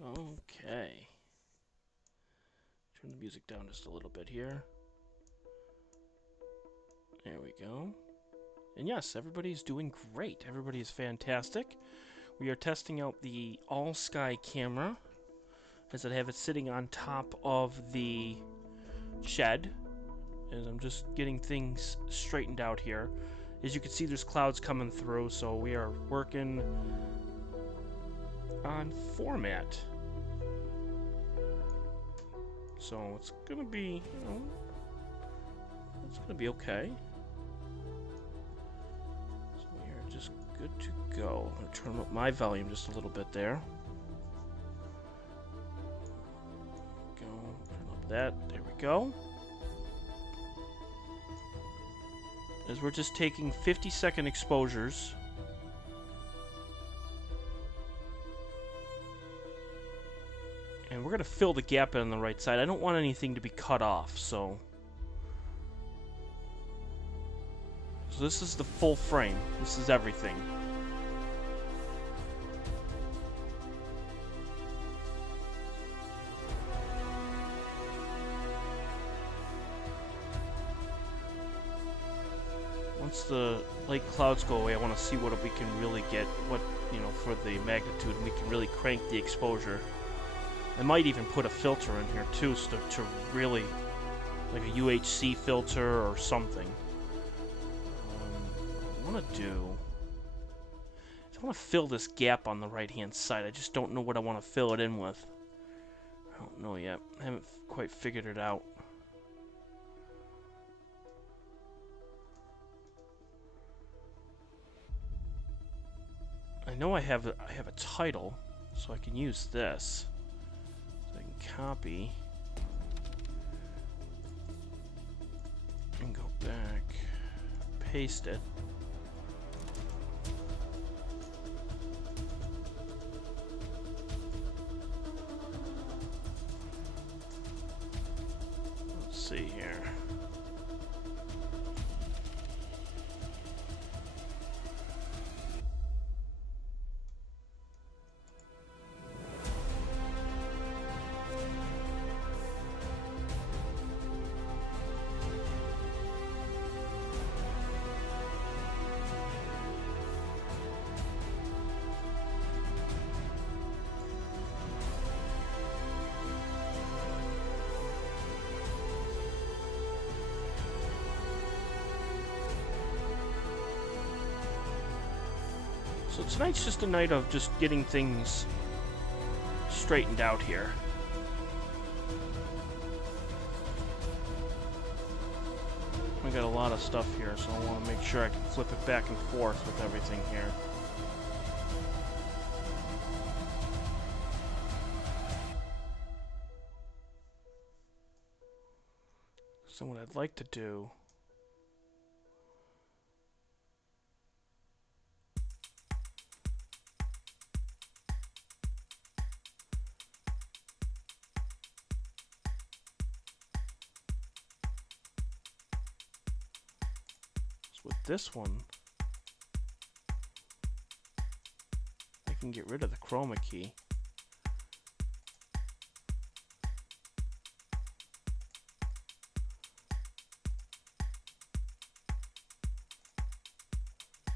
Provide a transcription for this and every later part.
Okay. Turn the music down just a little bit here. There we go. And yes, everybody's doing great. Everybody is fantastic. We are testing out the all-sky camera, as I have it sitting on top of the shed, as I'm just getting things straightened out here. As you can see, there's clouds coming through, so we are working on format. So it's gonna be, it's gonna be okay. So we are just good to go. I'm gonna turn up my volume just a little bit there. Go, turn up that. There we go. As we're just taking 50-second exposures. And we're going to fill the gap in on the right side. I don't want anything to be cut off, so this is the full frame. This is everything. Once the light clouds go away, I want to see what we can really get, what, for the magnitude, and we can really crank the exposure. I might even put a filter in here too, so to really, like a UHC filter or something. What I want to do, I want to fill this gap on the right-hand side. I just don't know what I want to fill it in with. I don't know yet. I haven't quite figured it out. I know I have a title, so I can use this. So I can copy and go back, paste it. Let's see here. So tonight's just a night of just getting things straightened out here. I got a lot of stuff here, so I want to make sure I can flip it back and forth with everything here. So what I'd like to do... with this one, I can get rid of the chroma key.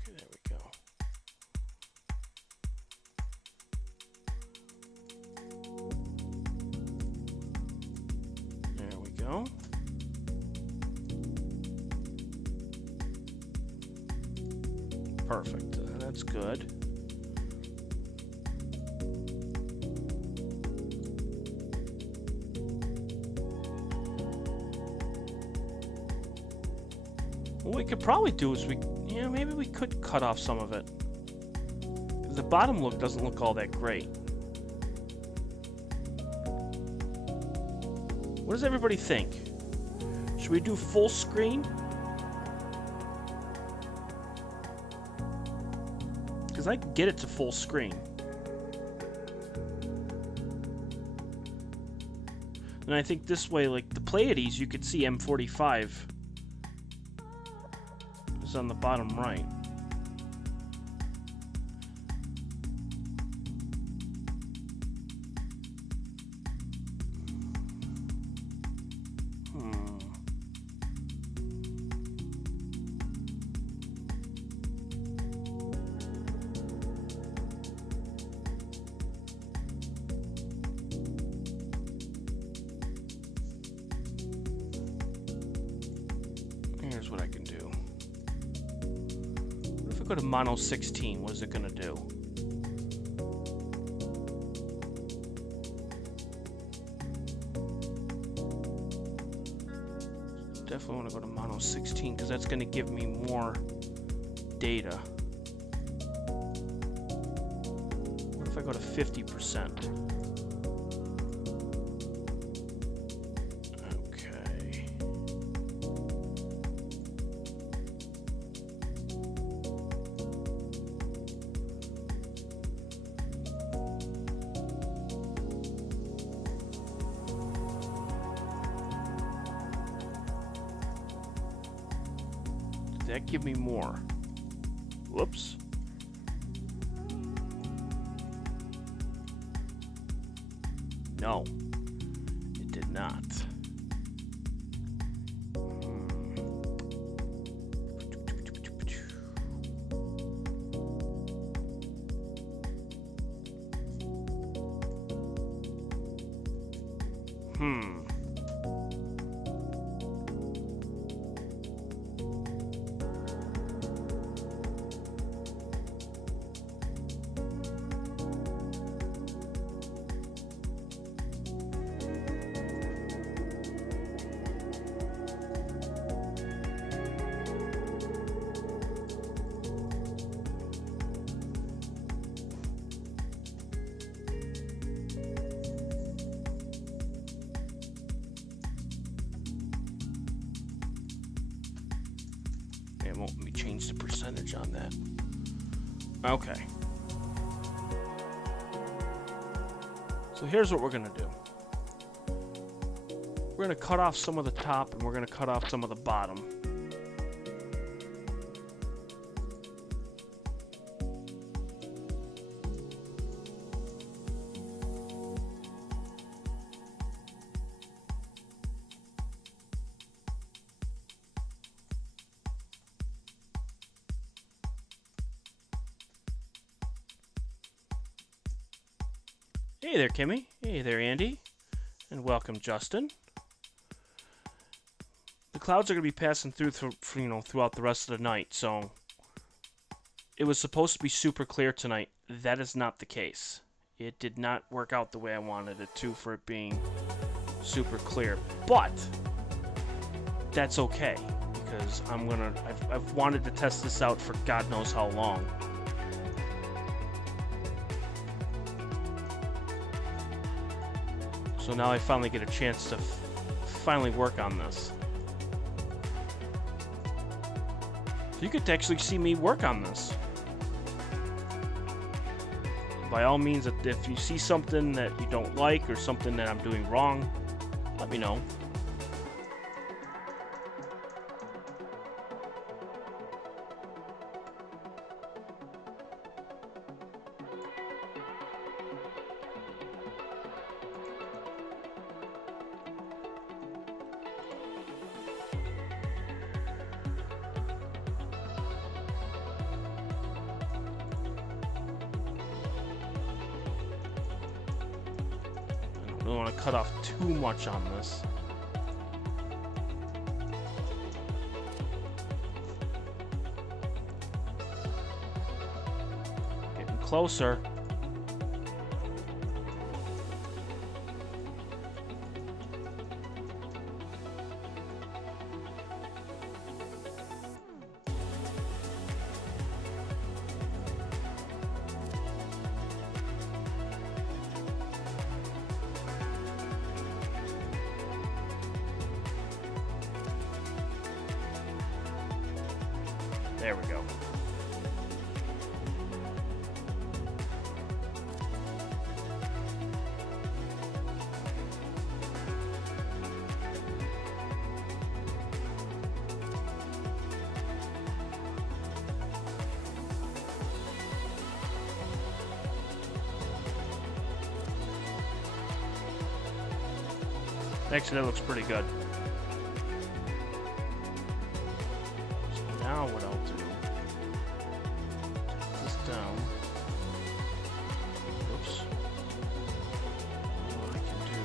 Okay, there we go. There we go. Perfect. That's good. What we could probably do is maybe we could cut off some of it. 'Cause the bottom look doesn't look all that great. What does everybody think? Should we do full screen? Because I can get it to full screen. And I think this way, like the Pleiades, you could see M45 is on the bottom right. Here's what I can do. What if I go to mono 16? What is it going to do? Definitely want to go to mono 16 because that's going to give me more data. What if I go to 50%? That give me more. Whoops. No, it did not. It won't let me change the percentage on that. Okay. So here's what we're going to do. We're going to cut off some of the top and we're going to cut off some of the bottom. Hey there, Kimmy. Hey there, Andy. And welcome, Justin. The clouds are going to be passing through, throughout the rest of the night, so it was supposed to be super clear tonight. That is not the case. It did not work out the way I wanted it to for it being super clear. But that's okay, because I've wanted to test this out for God knows how long. So now I finally get a chance to finally work on this. So you get to actually see me work on this. By all means, if you see something that you don't like or something that I'm doing wrong, let me know. I don't want to cut off too much on this. Getting closer. There we go. Actually, that looks pretty good. So now what I'll do, take this down. Oops. What I can do.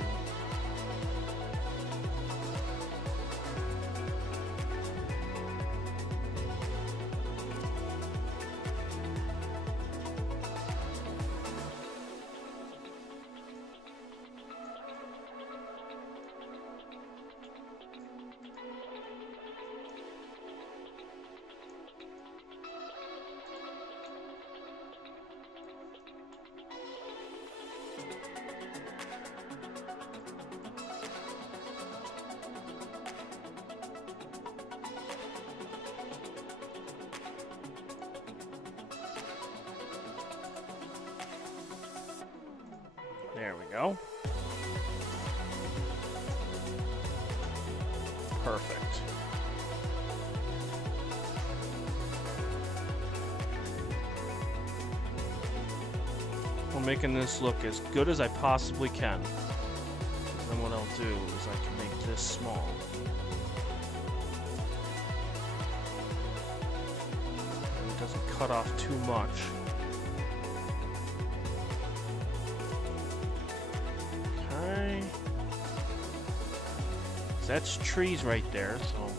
There we go. Perfect. I'm making this look as good as I possibly can. Then what I'll do is I can make this small. And it doesn't cut off too much. Okay. That's trees right there, so.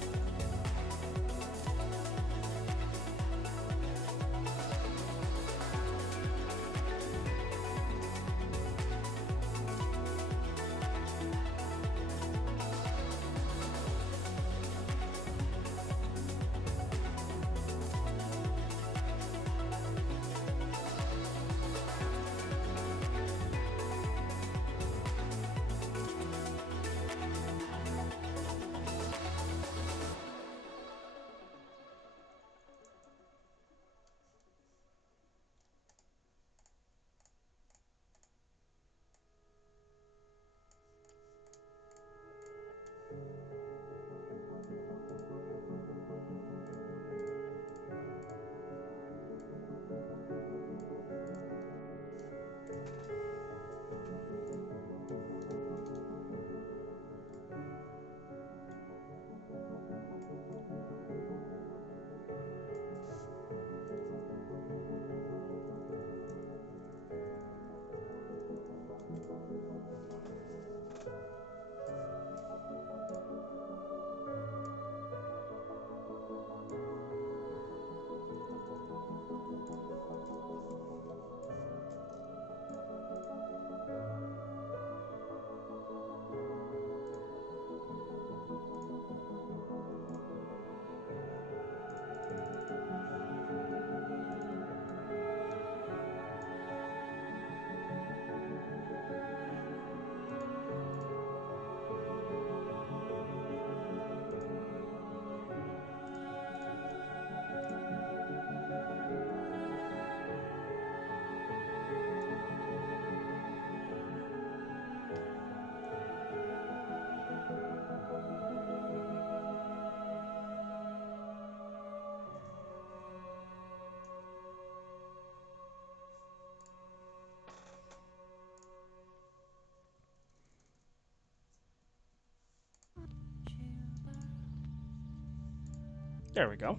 There we go.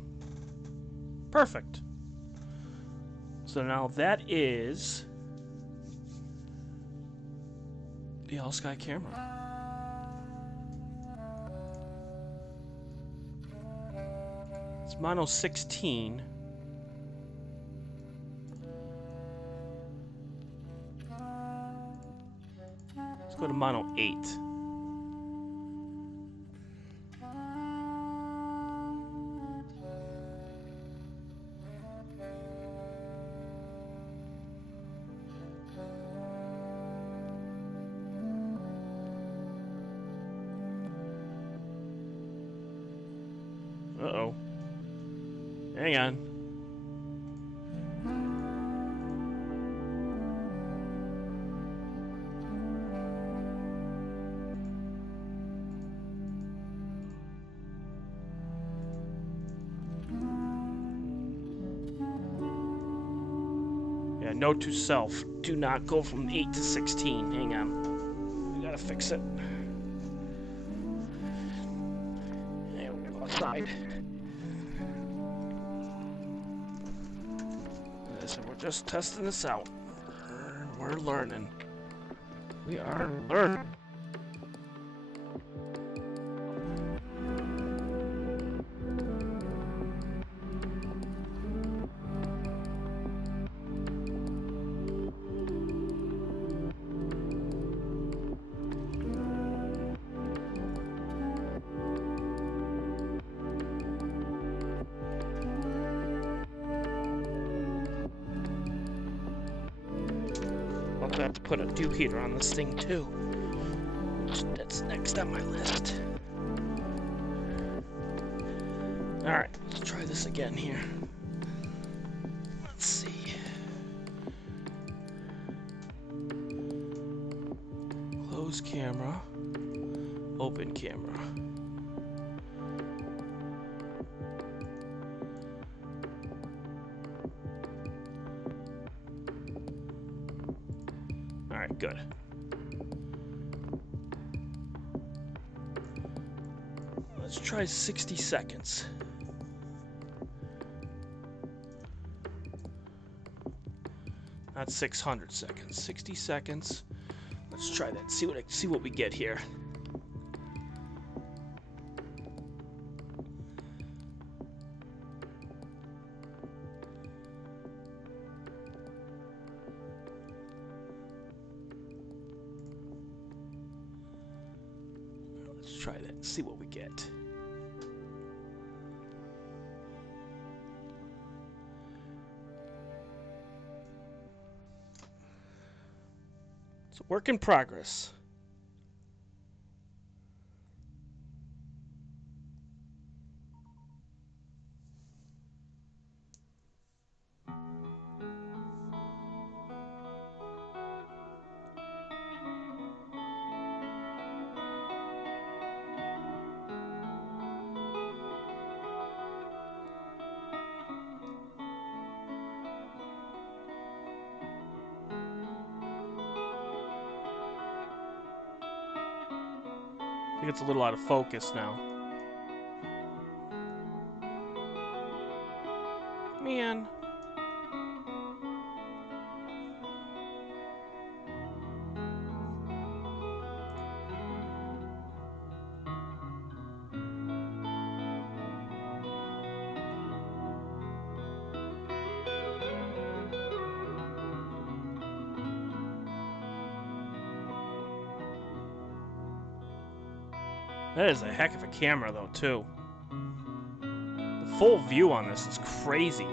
Perfect. So now that is the all-sky camera. It's mono 16. Let's go to mono 8. Uh-oh. Hang on. Yeah, note to self. Do not go from 8 to 16. Hang on. We gotta fix it. There we go outside. So we're just testing this out. We're learning. We are learning. I have to put a dew heater on this thing too. That's next on my list. Alright, let's try this again here. Let's see. Close camera. Open camera. Alright, good. Let's try 60 seconds. Not 600 seconds. 60 seconds. Let's try that. See what we get here. Try that and see what we get. It's a work in progress. I think it's a little out of focus now. Man. That is a heck of a camera, though, too. The full view on this is crazy.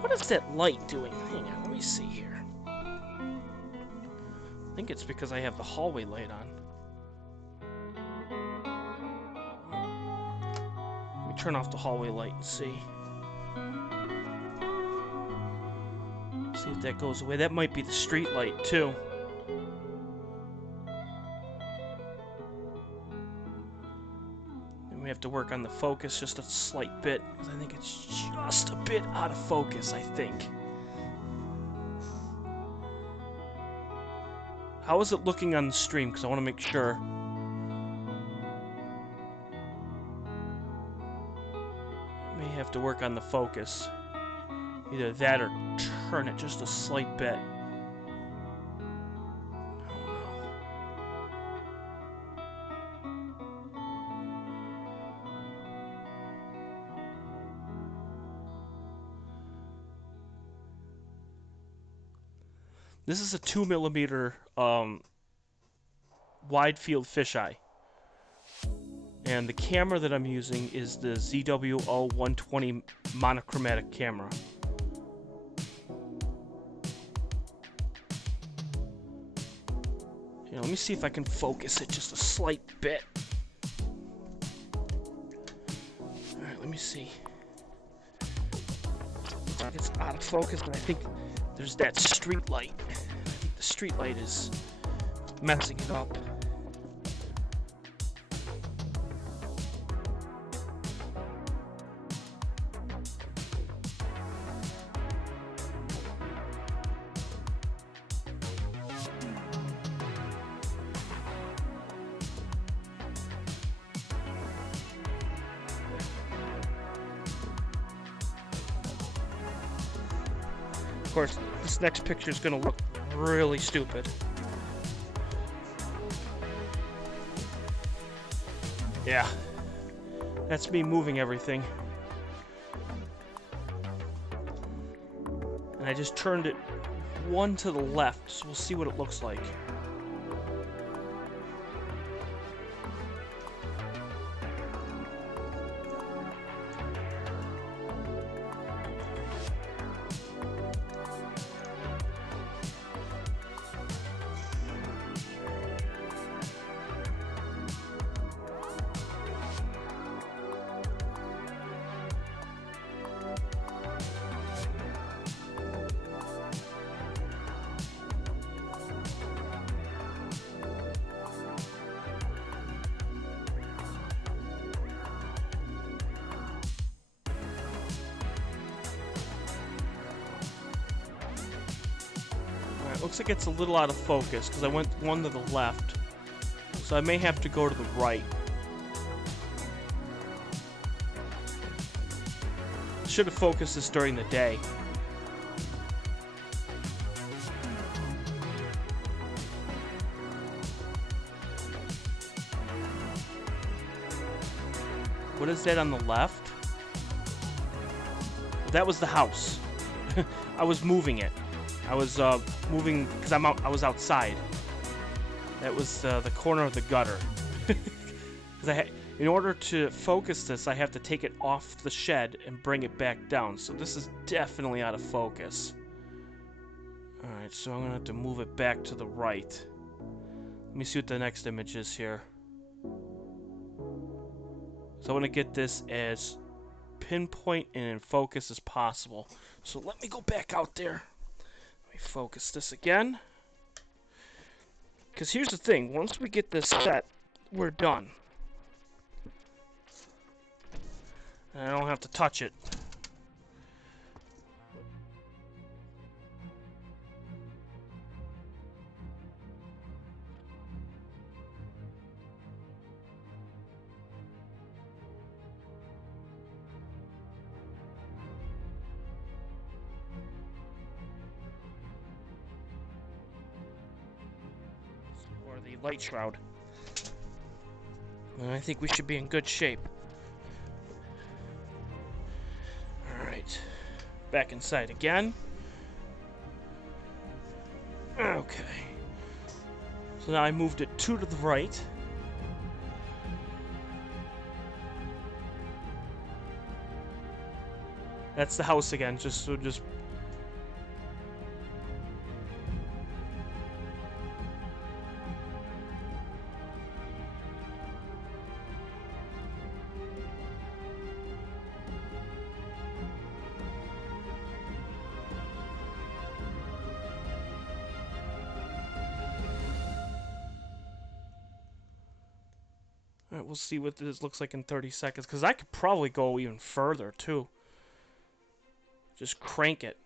What is that light doing? Hang on, let me see here. I think it's because I have the hallway light on. Let me turn off the hallway light and see. See if that goes away. That might be the street light, too. We have to work on the focus just a slight bit, because I think it's just a bit out of focus, I think. How is it looking on the stream? Because I want to make sure. May have to work on the focus. Either that or turn it just a slight bit. This is a 2mm wide field fisheye. And the camera that I'm using is the ZWO-120 monochromatic camera. Here, let me see if I can focus it just a slight bit. Alright, let me see. Looks like it's out of focus, but I think there's that street light. I think the street light is messing it up. Of course, this next picture is going to look really stupid. Yeah, that's me moving everything. And I just turned it one to the left, so we'll see what it looks like. Looks like it's a little out of focus because I went one to the left, so I may have to go to the right. Should have focused this during the day. What is that on the left? That was the house. I was moving it. I was moving because I was outside. That was the corner of the gutter. In order to focus this, I have to take it off the shed and bring it back down. So this is definitely out of focus. Alright, so I'm going to have to move it back to the right. Let me see what the next image is here. So I want to get this as pinpoint and in focus as possible. So let me go back out there. Focus this again, because here's the thing, once we get this set, we're done and I don't have to touch it. The light shroud. And I think we should be in good shape. Alright. Back inside again. Okay. So now I moved it 2 to the right. That's the house again, just Alright, we'll see what this looks like in 30 seconds. Because I could probably go even further, too. Just crank it.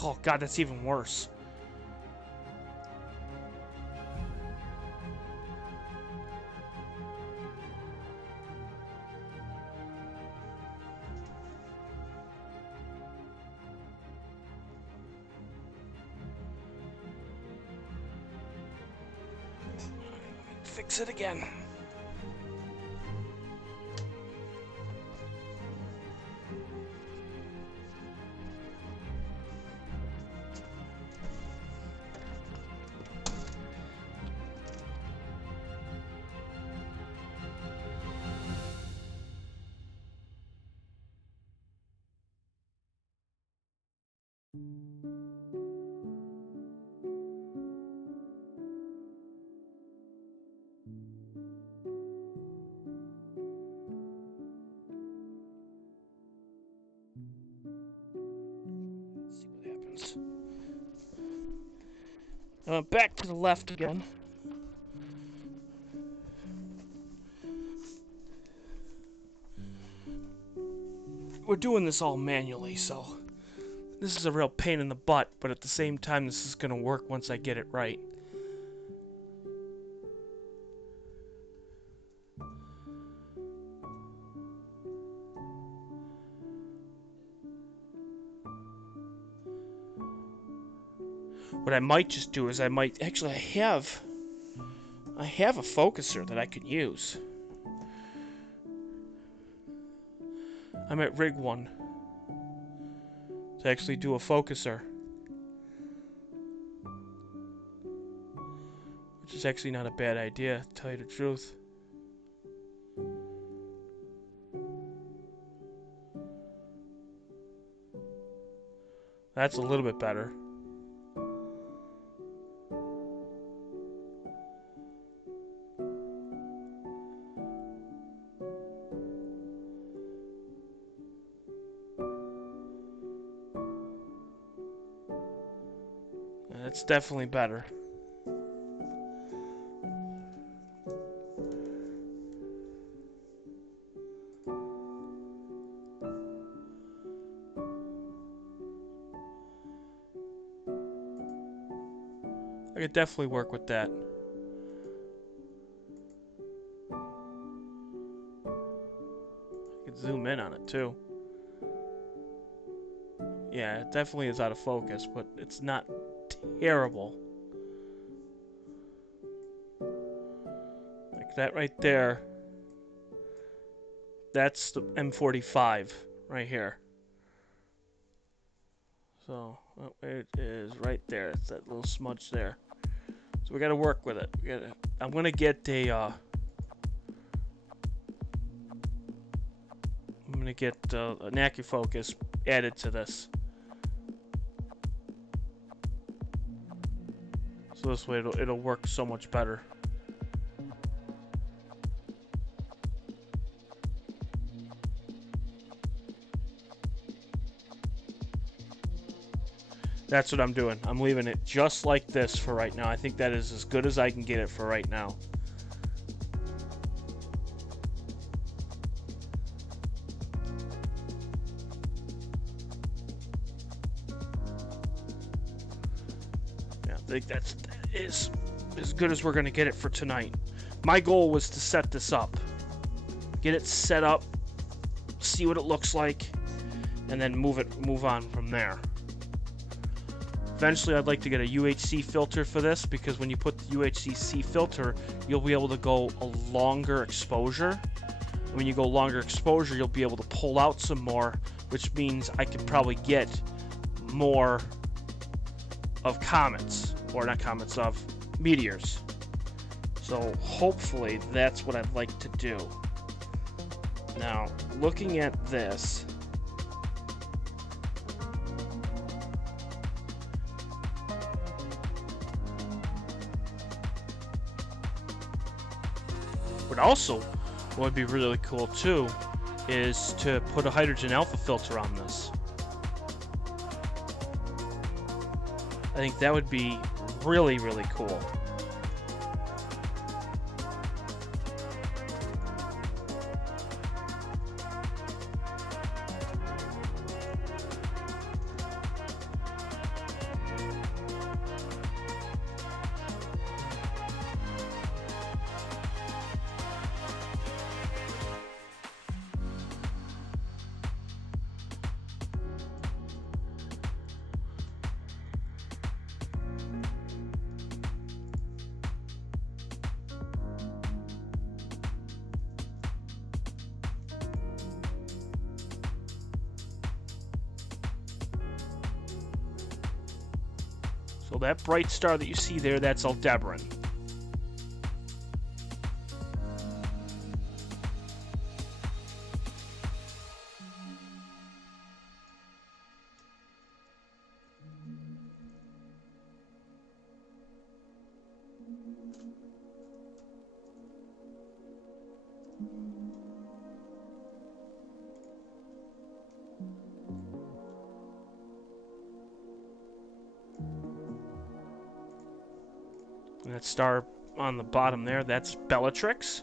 Oh god, that's even worse. Fix it again. Back to the left again. We're doing this all manually, so this is a real pain in the butt, but at the same time, this is going to work once I get it right. What I might just do is I have a focuser that I could use. I might rig one to actually do a focuser, which is actually not a bad idea, to tell you the truth. That's a little bit better. That's definitely better. I could definitely work with that. I could zoom in on it too. Yeah, it definitely is out of focus, but it's not terrible. Like that right there. That's the M45 right here. So it is right there. It's that little smudge there. So we got to work with it. I'm gonna get a. I'm gonna get an AccuFocus added to this. So this way it'll work so much better. That's what I'm doing. I'm leaving it just like this for right now. I think that is as good as I can get it for right now. Yeah, I think that is as good as we're going to get it for tonight. My goal was to set this up. Get it set up, see what it looks like, and then move on from there. Eventually, I'd like to get a UHC filter for this, because when you put the UHC filter, you'll be able to go a longer exposure. And when you go longer exposure, you'll be able to pull out some more, which means I could probably get more of comets, or not comets, of meteors. So hopefully that's what I'd like to do. Now, looking at this, what also would be really cool too is to put a hydrogen alpha filter on this. I think that would be really, really cool. So that bright star that you see there, that's Aldebaran. And that star on the bottom there, that's Bellatrix.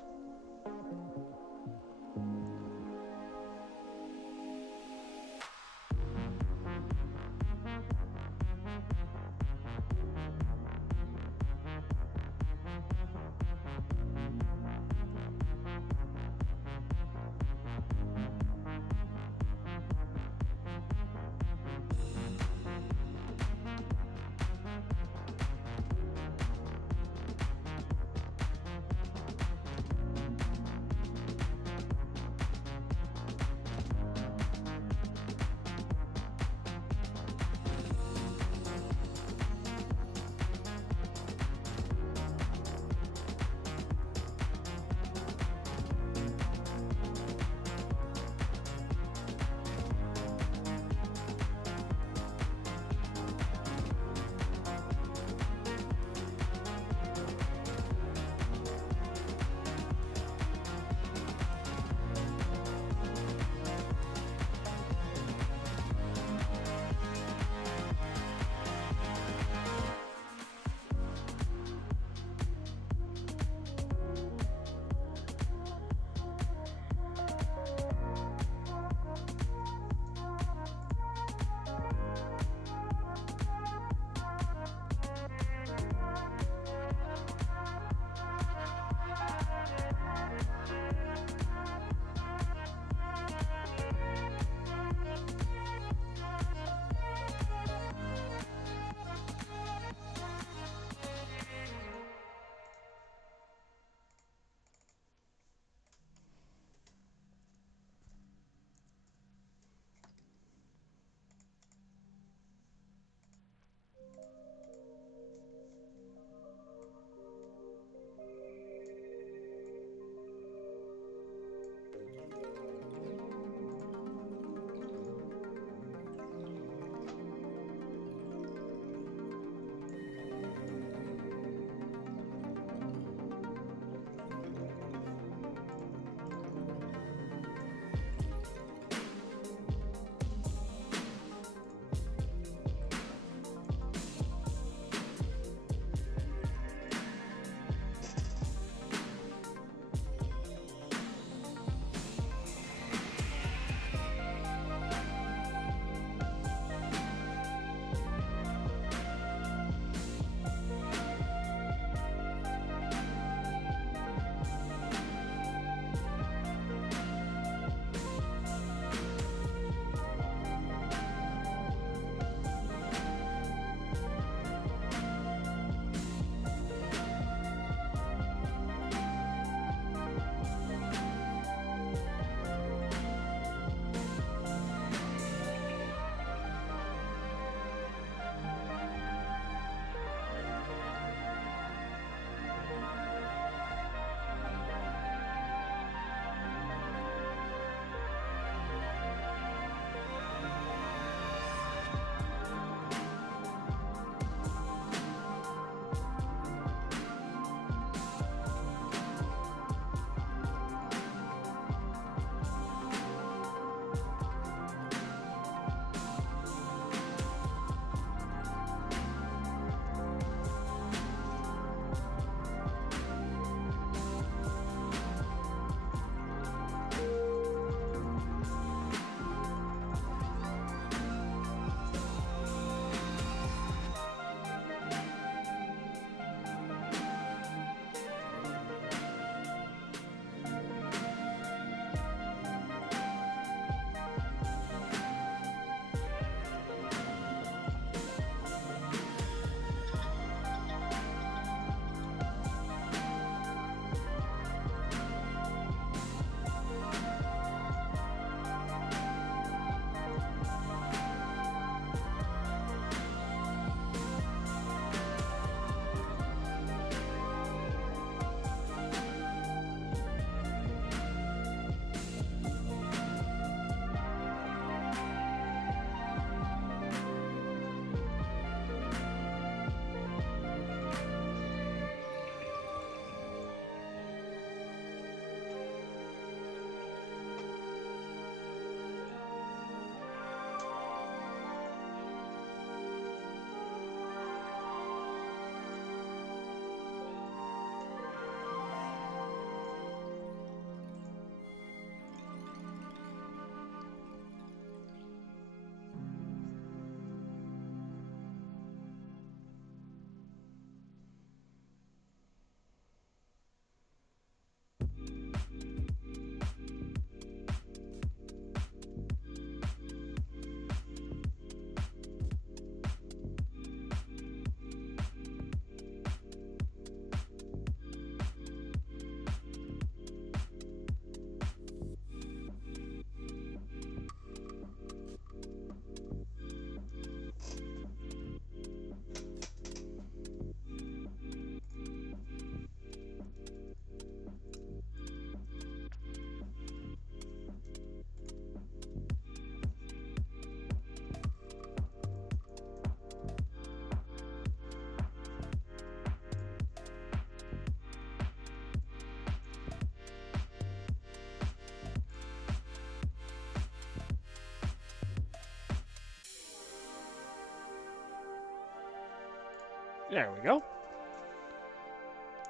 There we go.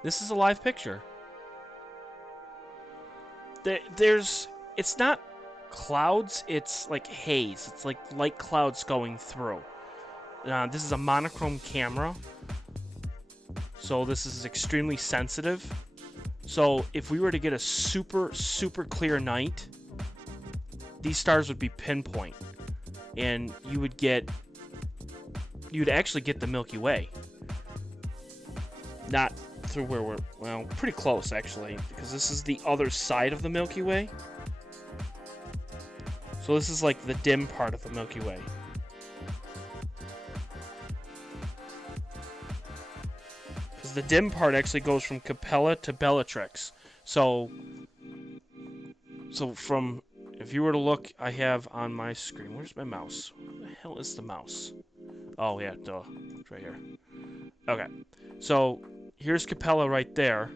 This is a live picture. It's not clouds, it's like haze. It's like light clouds going through. This is a monochrome camera, so this is extremely sensitive. So if we were to get a super, super clear night, these stars would be pinpoint, and you'd actually get the Milky Way. Not through where we're, well, pretty close actually, because this is the other side of the Milky Way. So this is like the dim part of the Milky Way. Because the dim part actually goes from Capella to Bellatrix. So from, if you were to look, I have on my screen, where's my mouse? Where the hell is the mouse? Oh yeah, duh, it's right here. Okay, so here's Capella right there,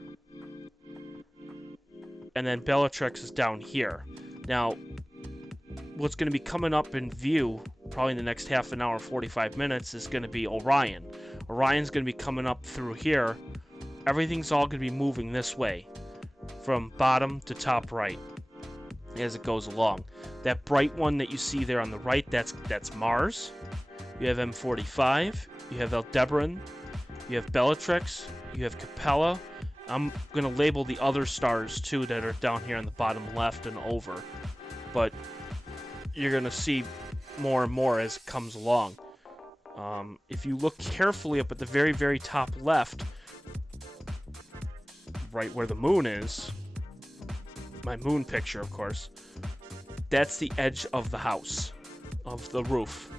and then Bellatrix is down here. Now, what's going to be coming up in view, probably in the next half an hour, 45 minutes, is going to be Orion. Orion's going to be coming up through here. Everything's all going to be moving this way, from bottom to top right, as it goes along. That bright one that you see there on the right, that's Mars. You have M45, you have Aldebaran, you have Bellatrix, you have Capella. I'm going to label the other stars too that are down here on the bottom left and over. But you're going to see more and more as it comes along. If you look carefully up at the very, very top left, right where the moon is, my moon picture, of course, that's the edge of the house, of the roof,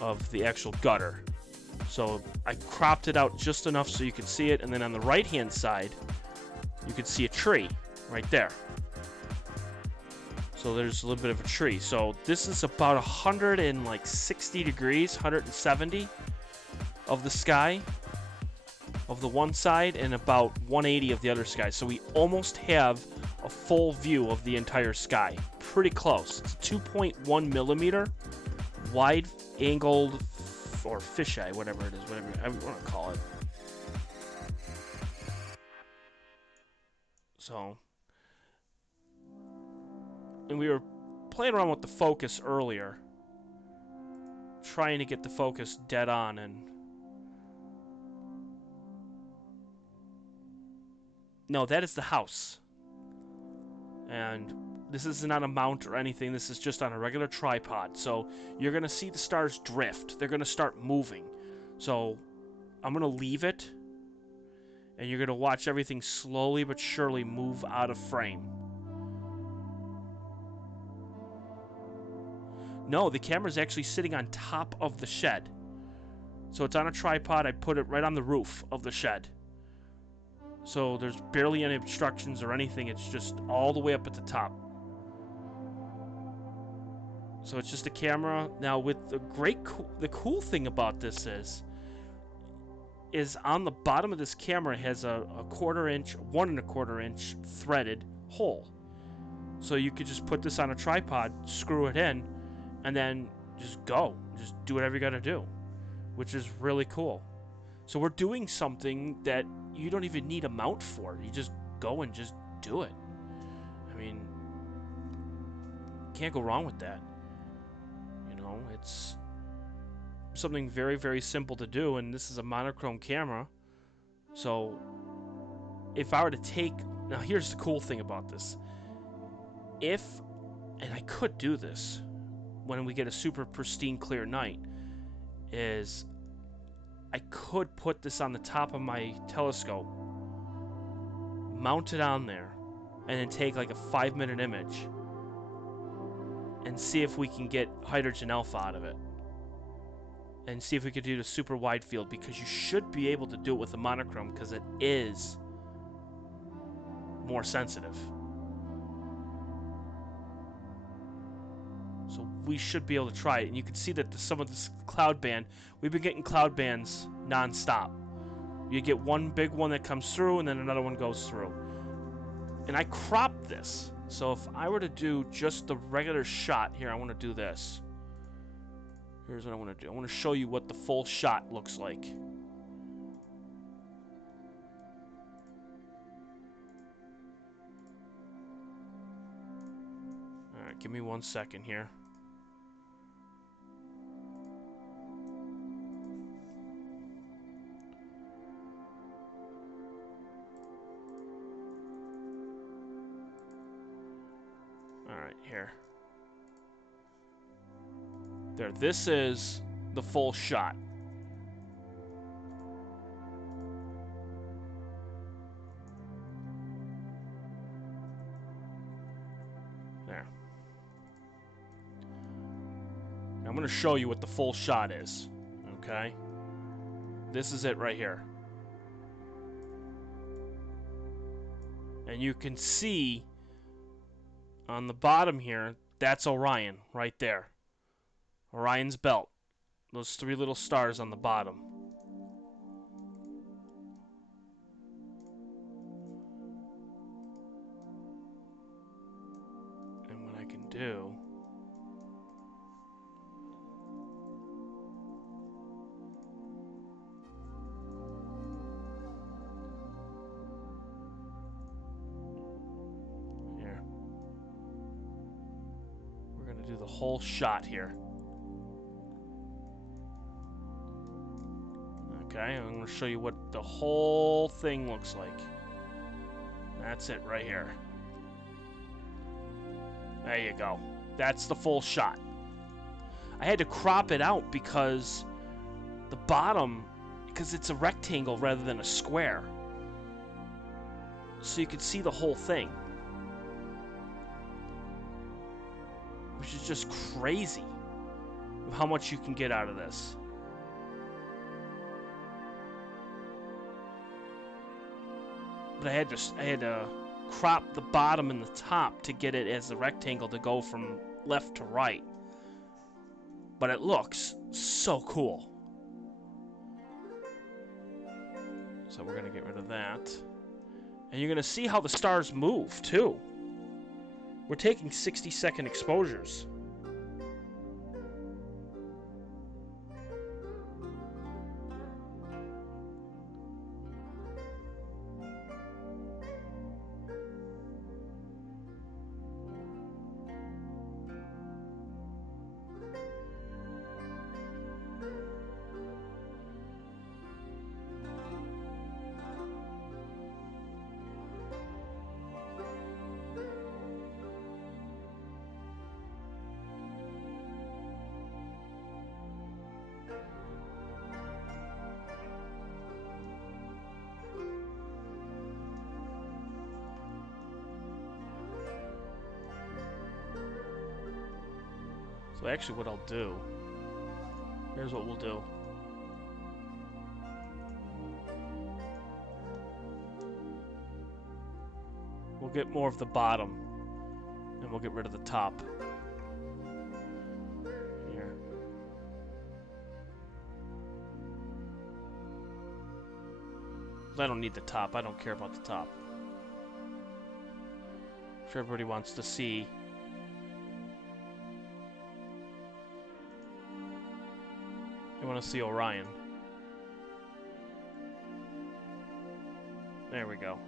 of the actual gutter. So I cropped it out just enough so you can see it, and then on the right-hand side, you can see a tree right there. So there's a little bit of a tree. So this is about 160 degrees, 170 of the sky of the one side, and about 180 of the other sky. So we almost have a full view of the entire sky. Pretty close. It's 2.1 millimeter wide angled, or fisheye, whatever it is, whatever I want to call it. So, and we were playing around with the focus earlier, trying to get the focus dead on, and no, that is the house. And this is not a mount or anything. This is just on a regular tripod. So you're going to see the stars drift. They're going to start moving. So I'm going to leave it, and you're going to watch everything slowly but surely move out of frame. No, the camera's actually sitting on top of the shed. So it's on a tripod. I put it right on the roof of the shed. So there's barely any obstructions or anything. It's just all the way up at the top. So it's just a camera. Now, with the cool thing about this is on the bottom of this camera has a 1/4 inch, 1 1/4 inch threaded hole. So you could just put this on a tripod, screw it in, and then just go. Just do whatever you got to do, which is really cool. So we're doing something that you don't even need a mount for. You just go and just do it. I mean, can't go wrong with that. You know, it's something very, very simple to do, and this is a monochrome camera. So if I were to take... Now, here's the cool thing about this. And I could do this when we get a super pristine clear night, is I could put this on the top of my telescope, mount it on there, and then take like a 5-minute image and see if we can get hydrogen alpha out of it, and see if we could do the super wide field, because you should be able to do it with the monochrome because it is more sensitive. So we should be able to try it. And you can see that some of this cloud band, we've been getting cloud bands non-stop. You get one big one that comes through, and then another one goes through. And I cropped this. So if I were to do just the regular shot, here, I want to do this. Here's what I want to do. I want to show you what the full shot looks like. Alright, give me 1 second here. Alright, here. There, this is the full shot. There. Now I'm going to show you what the full shot is. Okay? This is it right here. And you can see on the bottom here, that's Orion right there. Orion's belt. Those 3 little stars on the bottom. And what I can do... Here. We're going to do the whole shot here. Okay, I'm going to show you what the whole thing looks like. That's it right here. There you go. That's the full shot. I had to crop it out because the bottom, because it's a rectangle rather than a square. So you could see the whole thing. Which is just crazy of how much you can get out of this. But I had to crop the bottom and the top to get it as a rectangle to go from left to right. But it looks so cool. So we're going to get rid of that. And you're going to see how the stars move, too. We're taking 60-second exposures. So actually what I'll do, here's what we'll do. We'll get more of the bottom, and we'll get rid of the top. Here. I don't need the top. I don't care about the top. I'm sure everybody wants to see. You want to see Orion. There we go.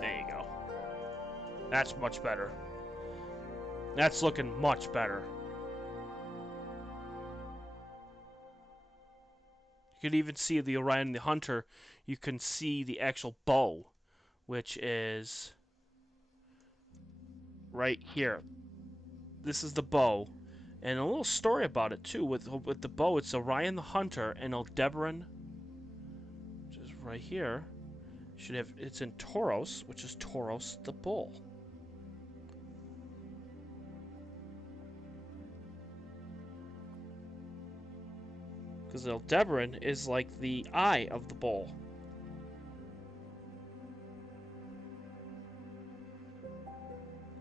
There you go. That's much better. That's looking much better. You can even see the Orion the Hunter. You can see the actual bow, which is right here. This is the bow. And a little story about it, too. With the bow, it's Orion the Hunter and Aldebaran, which is right here. Should have, it's in Tauros, which is Tauros the bull. Because Aldebaran is like the eye of the bull.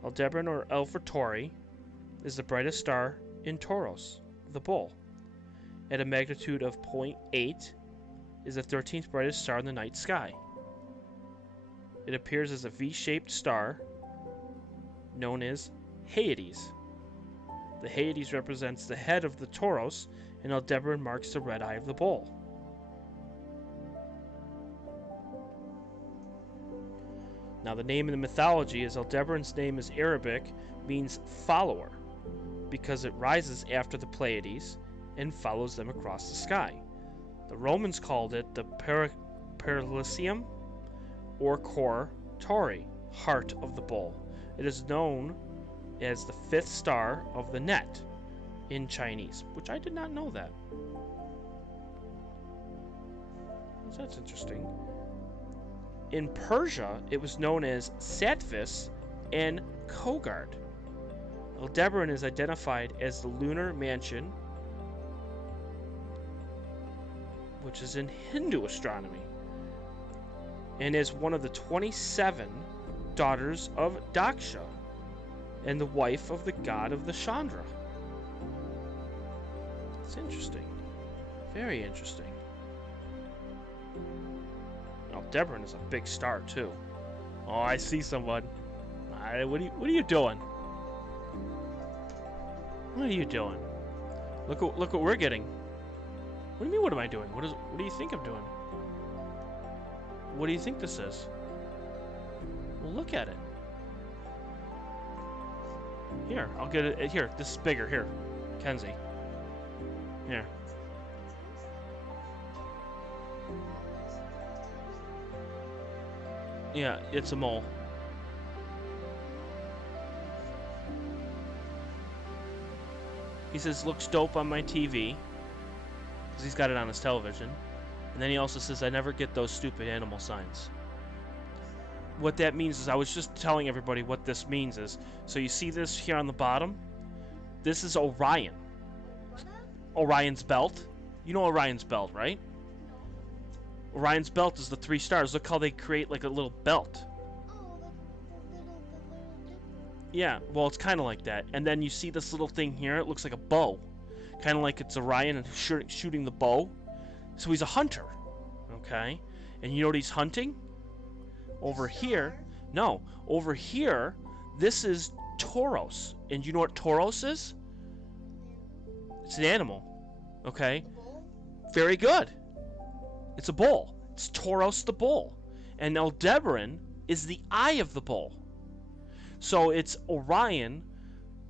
Aldebaran, or Alpha Tauri, is the brightest star in Tauros. the Bull. At a magnitude of 0.8, is the 13th brightest star in the night sky. It appears as a V-shaped star known as Hyades. The Hyades represents the head of the Taurus, and Aldebaran marks the red eye of the Bull. Now, the name in the mythology is Aldebaran's name is Arabic, means follower, because it rises after the Pleiades and follows them across the sky. The Romans called it the Perillisium, or Cor Tauri, heart of the bull. It is known as the fifth star of the net in Chinese, which I did not know that. So that's interesting. In Persia, it was known as Sattvis and Kogard. Aldebaran is identified as the lunar mansion, which is in Hindu astronomy, and is one of the 27 daughters of Daksha and the wife of the god of the Chandra. It's interesting. Very interesting. Aldebaran is a big star too. Oh, I see someone. What are you doing? What are you doing? Look what we're getting. What do you mean? What am I doing? What do you think I'm doing? What do you think this is? Well, look at it. Here, I'll get it. Here, this is bigger. Here, Kenzie. Here. Yeah, it's a mole. He says, looks dope on my TV. Because he's got it on his television. And then he also says, I never get those stupid animal signs. What that means is, I was just telling everybody what this means is, so you see this here on the bottom? This is Orion. Orion's belt. You know Orion's belt, right? Orion's belt is the 3 stars. Look how they create like a little belt. Yeah, well, it's kind of like that. And then you see this little thing here. It looks like a bow. Kind of like it's Orion and shooting the bow. So he's a hunter. Okay? And you know what he's hunting? Over here. No. Over here, this is Tauros. And you know what Tauros is? It's an animal. Okay? Very good. It's a bull. It's Tauros the bull. And Aldebaran is the eye of the bull. So it's Orion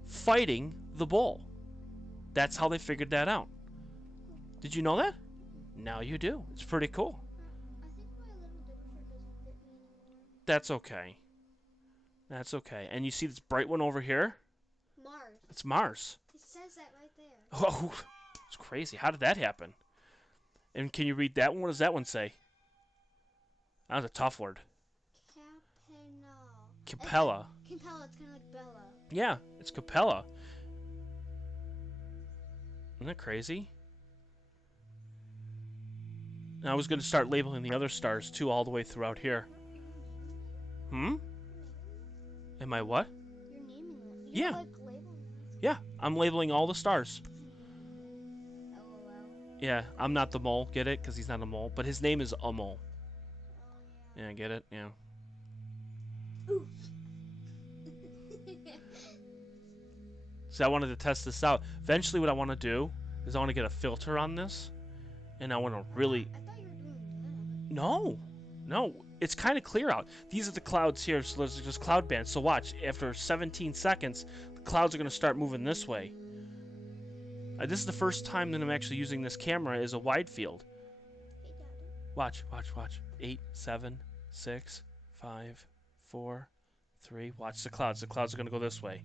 fighting the bull. That's how they figured that out. Did you know that? Now you do. It's pretty cool. That's okay. That's okay. And you see this bright one over here? Mars. It's Mars. It says that right there. Oh, it's crazy. How did that happen? And can you read that one? What does that one say? That was a tough word. Capella. Capella, it's kind of like Bella. Yeah, it's Capella. Isn't that crazy? And I was going to start labeling the other stars too, all the way throughout here. Am I what? You're naming them. Yeah. Like labeling them. Yeah, I'm labeling all the stars. LOL. Yeah, I'm not the mole, get it? Because he's not a mole. But his name is a mole. Yeah, get it? Yeah. Ooh. So I wanted to test this out. Eventually what I want to do is I want to get a filter on this. And I want to really... I thought you were doing that. No. No. It's kind of clear out. These are the clouds here, so there's just cloud bands. So watch, after 17 seconds, the clouds are going to start moving this way. This is the first time that I'm actually using this camera as a wide field. Hey, Daddy. Watch, watch, watch. 8, 7, 6, 5, 4, 3. Watch the clouds. The clouds are going to go this way.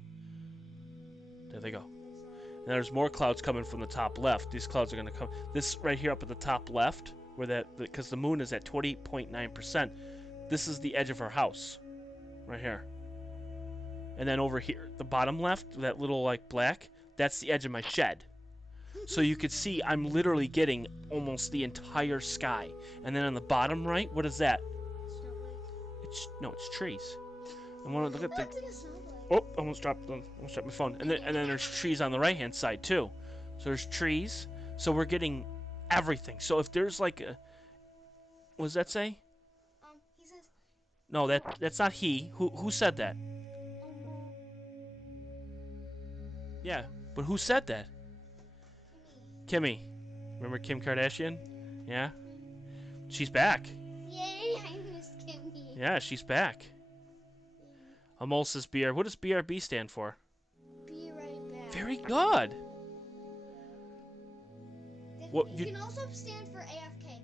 There they go. And there's more clouds coming from the top left. These clouds are going to come. This right here up at the top left, where that, because the moon is at 28.9%. This is the edge of our house, right here. And then over here, the bottom left, that little like black, that's the edge of my shed. So you could see I'm literally getting almost the entire sky. And then on the bottom right, what is that? Snowflake. It's trees. I want to look at the. Looks like a snowflake. Oh, almost dropped my phone. And then there's trees on the right hand side too. So there's trees. So we're getting everything. So if there's like a, what does that say? He says, No, that's not he. Who said that? Yeah, but who said that? Kimmy. Kimmy. Remember Kim Kardashian? Yeah, she's back. Yay, I missed Kimmy. Yeah, she's back. Amol says BR. What does BRB stand for? Be right back. Very good. What It you? can also stand for AFK.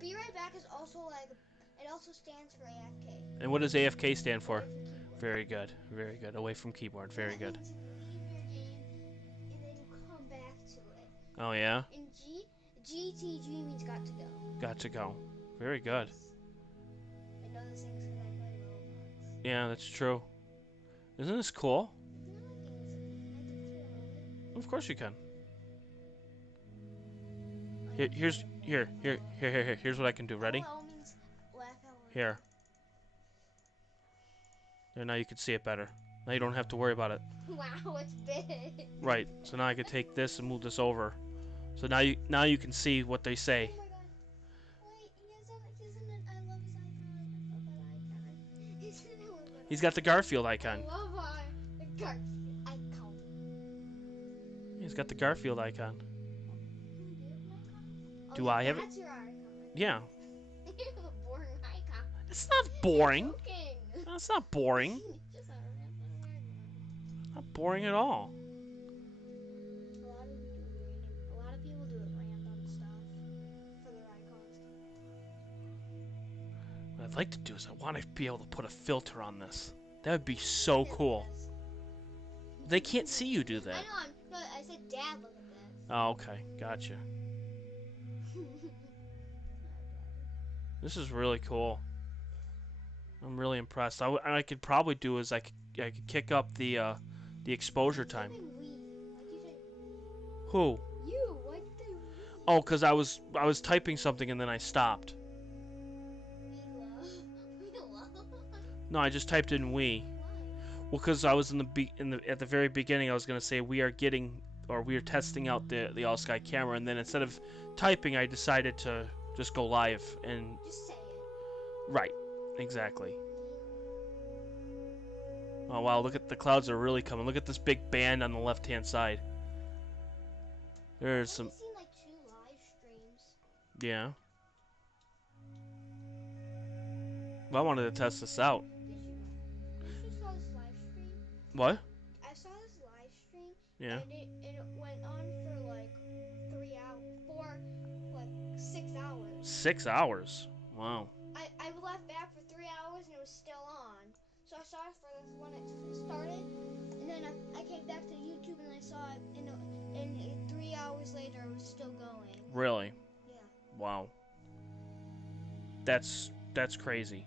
Be right back is also like, it also stands for AFK. And what does AFK stand for? Away from keyboard. Very good. Very good. Away from keyboard. Very good. That means you leave your game and then you come back to it. Oh yeah. And GTG means got to go. Got to go. Very good. I know those things because I play Roblox. Yeah, that's true. Isn't this cool? No, I think it's Of course you can. Here's what I can do. Ready? Here. There, now you can see it better. Now you don't have to worry about it. Wow, it's big. Right. So now I can take this and move this over. So now you can see what they say. Oh my god. Wait, he's in an I love his icon. He's in a little bit. He's got the Garfield icon. I love the Garfield icon. He's got the Garfield icon. Oh, Do yeah, I have it? That's your icon. Yeah. You have a boring icon. It's not boring. Joking. It's not boring. Just a random icon. Not boring at all. A lot of people do random stuff for their icons. What I'd like to do is I want to be able to put a filter on this. That would be so cool. They can't see you do I that. know. No, I said, Dad, look at this. Oh, okay. Gotcha. This is really cool. I'm really impressed. I could probably do is I could kick up the exposure time. Who? You. What the? Oh, cause I was typing something and then I stopped. No, I just typed in we. Well, cause I was at the very beginning I was gonna say we are testing out the all sky camera, and then instead of typing I decided to just go live and Just say it. right, exactly. Oh wow, look at the clouds are really coming. Look at this big band on the left hand side. There's some. I've seen like 2 live streams. Yeah. Well, I wanted to test this out. Did you saw this live stream? What? I saw this live stream. Yeah. And it went on for like 3 hours, 6 hours. 6 hours. Wow. I left back for 3 hours and it was still on. So I saw it for this when it started, and then I came back to YouTube and I saw it, and 3 hours later it was still going. Really? Yeah. Wow. That's crazy.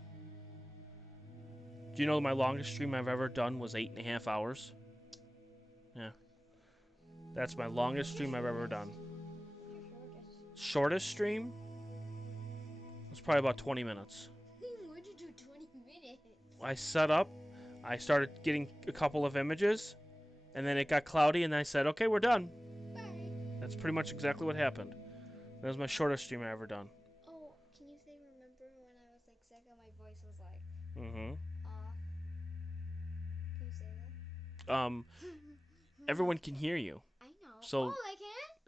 Do you know my longest stream I've ever done was 8.5 hours? Yeah. That's my longest stream I've ever done. Shortest stream was probably about 20 minutes. What'd you do 20 minutes? I set up, I started getting a couple of images, and then it got cloudy, and I said, okay, we're done. Bye. That's pretty much exactly what happened. That was my shortest stream I ever done. Oh, can you say remember when I was like sick and my voice was like, Mm-hmm. Can you say that? Everyone can hear you. I know. So- Oh, they can?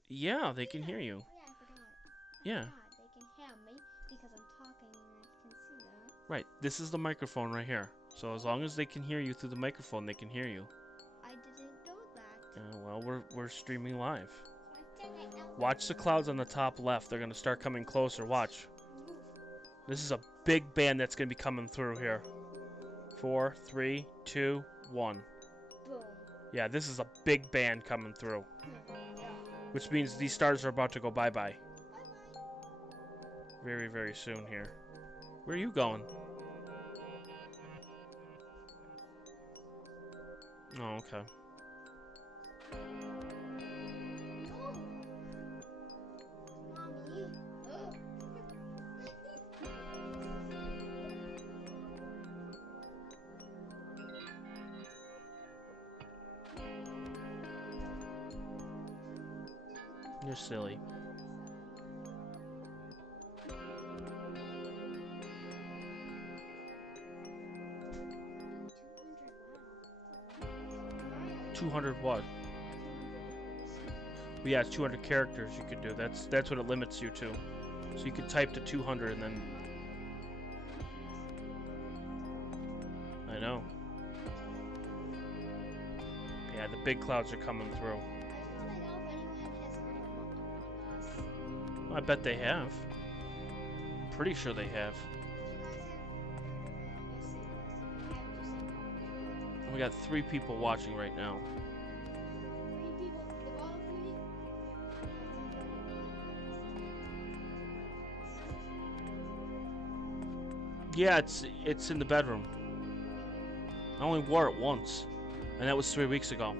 Yeah, they can hear you. Oh, yeah, I forgot. Yeah. God, they can hear me because I'm talking and I can see that. Right, this is the microphone right here. So as long as they can hear you through the microphone, they can hear you. I didn't know that. Well, we're streaming live. So I didn't know. Watch the clouds on the top left. They're going to start coming closer. Watch. This is a big band that's going to be coming through here. 4, 3, 2, 1. Boom. Yeah, this is a big band coming through. Yeah. Which means these stars are about to go bye-bye. Bye-bye. Very, very soon here. Where are you going? Oh, okay. No. Mommy. Ugh. You're silly. Wow. 200 what? Well, yeah, it's 200 characters you could do. That's what it limits you to. So you could type to 200 and then... I know. Yeah, the big clouds are coming through. I just want to know if anyone has heard of Among Us. Well, I bet they have. Pretty sure they have. And we got 3 people watching right now. 3 people, the bottom 3? Yeah, it's in the bedroom. I only wore it once, and that was 3 weeks ago.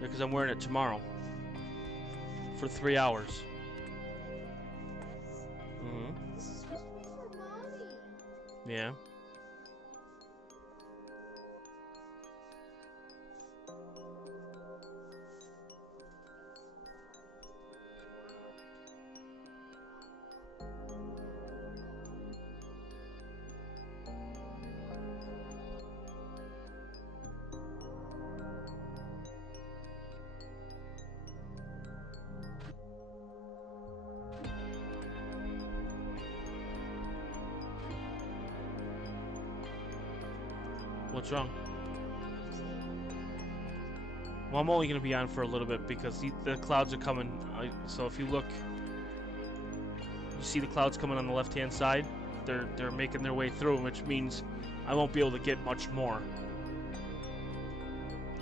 Yeah, because I'm wearing it tomorrow for 3 hours. This is supposed to be for mommy. Yeah. What's wrong? Well, I'm only going to be on for a little bit because the clouds are coming. So if you look, you see the clouds coming on the left-hand side? They're making their way through, which means I won't be able to get much more.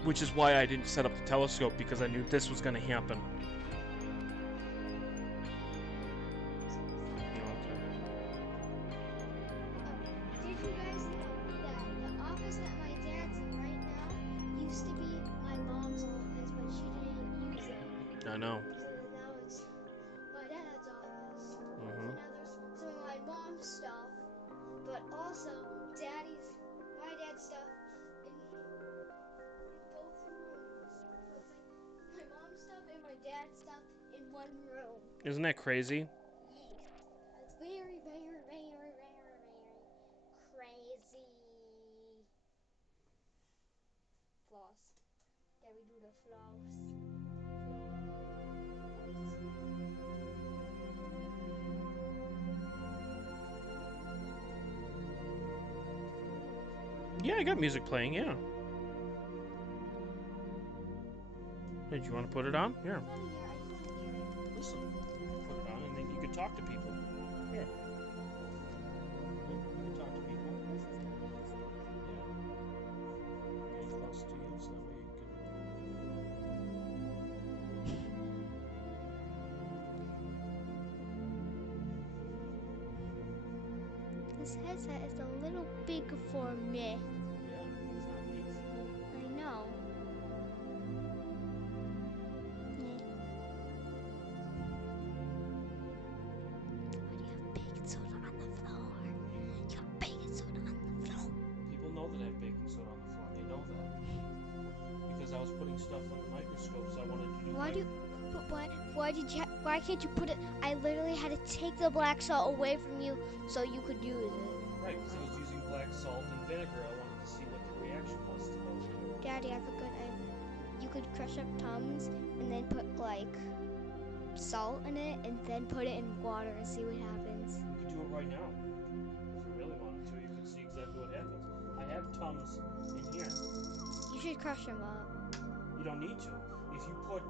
Which is why I didn't set up the telescope, because I knew this was going to happen. Did you guys know that the office that my dad's in right now used to be my mom's office, but she didn't use it. I know. So now it's my dad's office. So Mm-hmm. now there's some of my mom's stuff, but also my dad's stuff in both rooms. So it's like my mom's stuff and my dad's stuff in one room. Isn't that crazy? It's very, very, very, very, very crazy. Floss. Yeah, we do the floss. Yeah, I got music playing, yeah. Hey, do you want to put it on? Here. Listen. Put it on and then you can talk to people. Here. You can talk to people. Yeah. Get close to you so that way you can... This headset is a little big for me. Yeah, it's not these. I know. People know that I have baking soda on the floor. They know that. Because I was putting stuff on the microscope, so I wanted to do Why can't you put it? I literally had to take the black salt away from you so you could use it. Right, because I was using black salt and vinegar. I wanted to see what the reaction was to those. Daddy, I forgot. You could crush up Tums and then put like salt in it and then put it in water and see what happens. You could do it right now. If you really wanted to, you could see exactly what happens. I have Tums in here. You should crush them up. You don't need to. If you put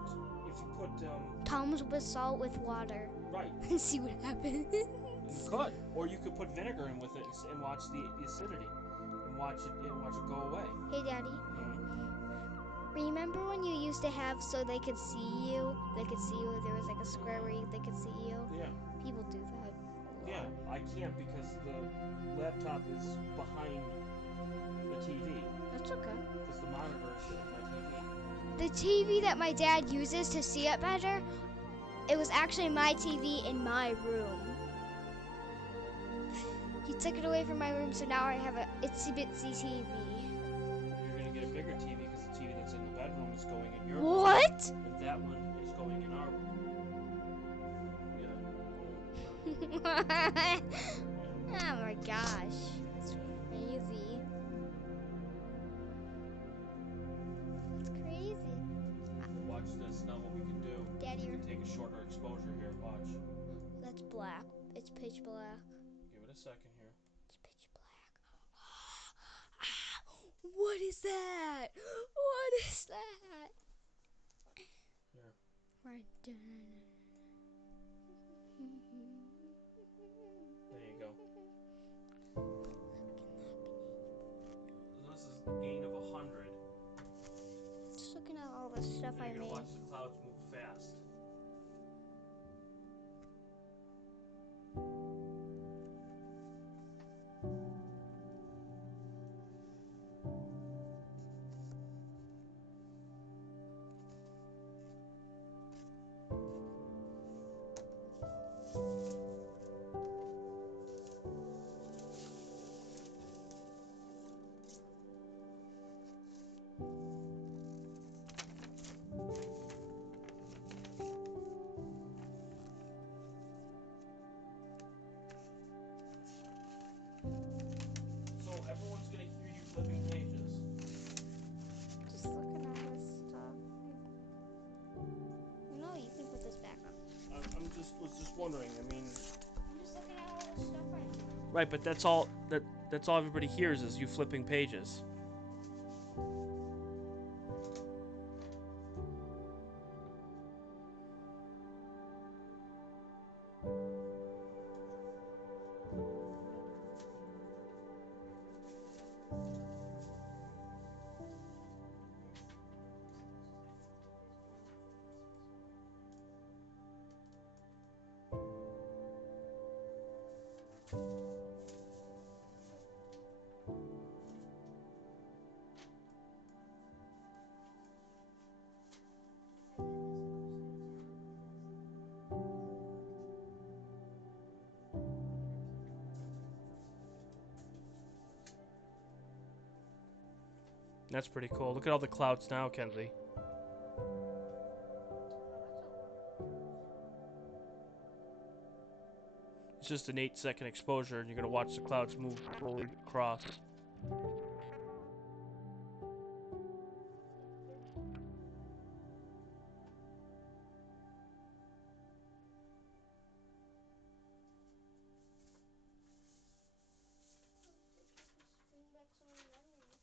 Tums with salt with water. right, And see what happens. you could. Or you could put vinegar in with it and watch the acidity. And watch it go away. Hey, Daddy. Remember when you used to have so they could see you? They could see you. There was like a square where they could see you. Yeah. People do that. Yeah, I can't because the laptop is behind the TV. That's okay. Because the monitor is sitting on my TV. The TV that my dad uses to see it better, it was actually my TV in my room. He took it away from my room, so now I have a itsy-bitsy TV. You're going to get a bigger TV because the TV that's in the bedroom is going in your room. What? And that one Oh my gosh. It's crazy. It's crazy. Watch this. Now what we can do. Daddy, We can take a shorter exposure here. Watch. that's black. It's pitch black. Give it a second here. It's pitch black. What is that? What is that? Here. Right done. There you go. So this is a gain of 100. Just looking at all the stuff And I you're gonna made. watch the clouds move fast. So everyone's gonna hear you flipping pages. Just looking at this stuff. No, you can put this back on. Was just wondering. I mean, I'm just looking at all the stuff I made. right, but that's all everybody hears is you flipping pages. That's pretty cool. Look at all the clouds now, Kenzie. It's just an 8-second exposure, and you're gonna watch the clouds move slowly across. Bring back some memories.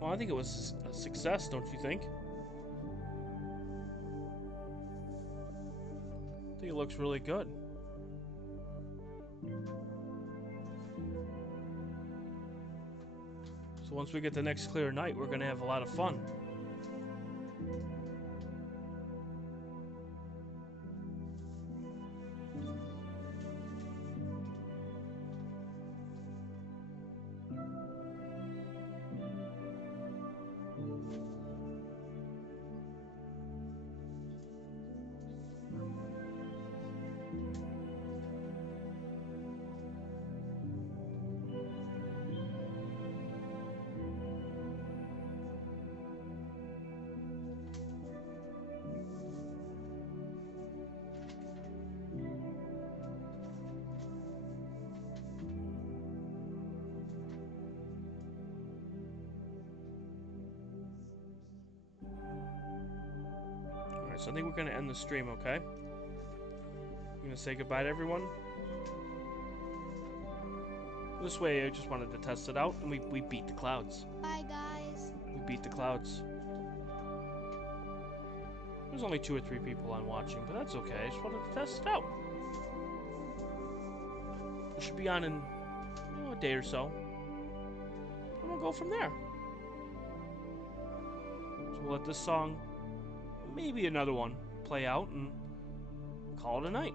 Well, I think it was a success, don't you think? I think it looks really good. So once we get the next clear night, we're gonna have a lot of fun. So I think we're gonna end the stream, okay? I'm gonna say goodbye to everyone. This way, I just wanted to test it out, and we beat the clouds. Bye, guys. We beat the clouds. There's only 2 or 3 people on watching, but that's okay. I just wanted to test it out. It should be on in a day or so. And we'll go from there. So we'll let this song, maybe another one, play out and call it a night.